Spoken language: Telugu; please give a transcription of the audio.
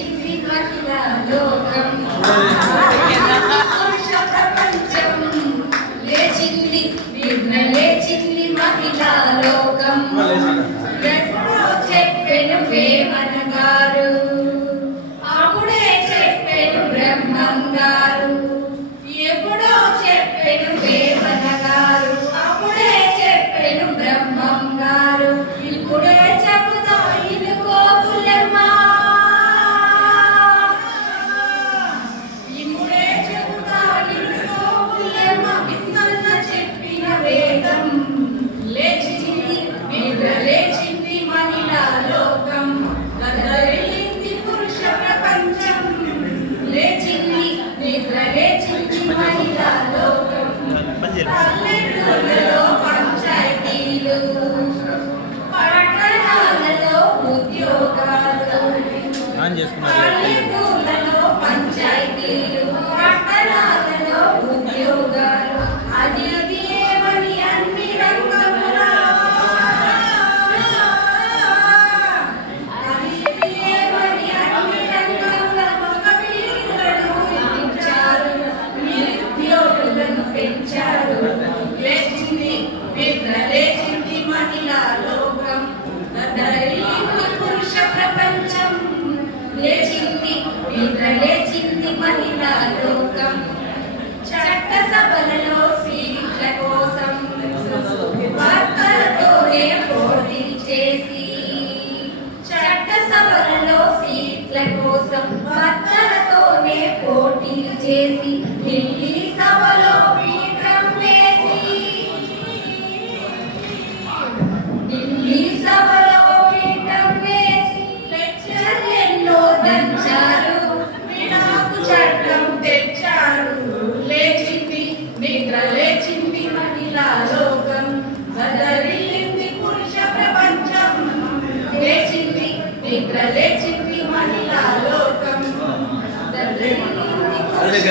లేచింది మహిళా లోకం పురుష ప్రపంచం లేచింది లేచింది మహిళా లోకం ఎప్పుడో చెప్పెను వేమన గారు అప్పుడే చెప్పెను బ్రహ్మం గారు ఎప్పుడో చెప్పెను వేమన గారు అప్పుడే చెప్పెను బ్రహ్మం గారు ఇప్పుడే చెబుతా ఇనుకో పుల్లెమ్మా ఇప్పుడే చెబుతా ఇనుకో పుల్లెమ్మా విస్తరణ చెప్పిన వేదం లేచింది నిద్ర లేచింది మహిళా లోకం గదరిల్లింది పురుష ప్రపంచం లేచింది నిద్ర లేచింది మహిళా లోకం పల్లెటూళ్ళలో పంచాయతీలు పట్టణాలలో ఉద్యోగాలు పల్లెటూళ్ళలో పంచాయతీలు పట్టణాలలో ఉద్యోగాలు అది ఇది ఏమని అన్ని రంగములా అది ఇది ఏమని అన్ని రంగముల మగ పిల్లలను పెంచారు నిరుద్యోగులను పెంచారు లేచింది నిద్ర లేచింది మహిళా లోకం గదరిల్లింది పురుష ప్రపంచం లేచింది నిద్ర లేచింది మహిళా లోకం చట్ట సభలలో సీట్ల కోసం భర్తలతోనే పోటీ చేసి చట్ట సభలలో సీట్ల కోసం భర్తలతోనే పోటీ చేసి ఢిల్లీ సభలో పీఠం వేసి ఢిల్లీ సభలో పీఠం వేసి లెక్చర్లెన్నో దంచారు విడాకు చట్టం తెచ్చారు లేచింది నిద్ర లేచింది మహిళా లోకం గదరిల్లింది పురుష ప్రపంచం లేచింది నిద్ర లేచింది మహిళా లోకం గదరిల్లింది పురుష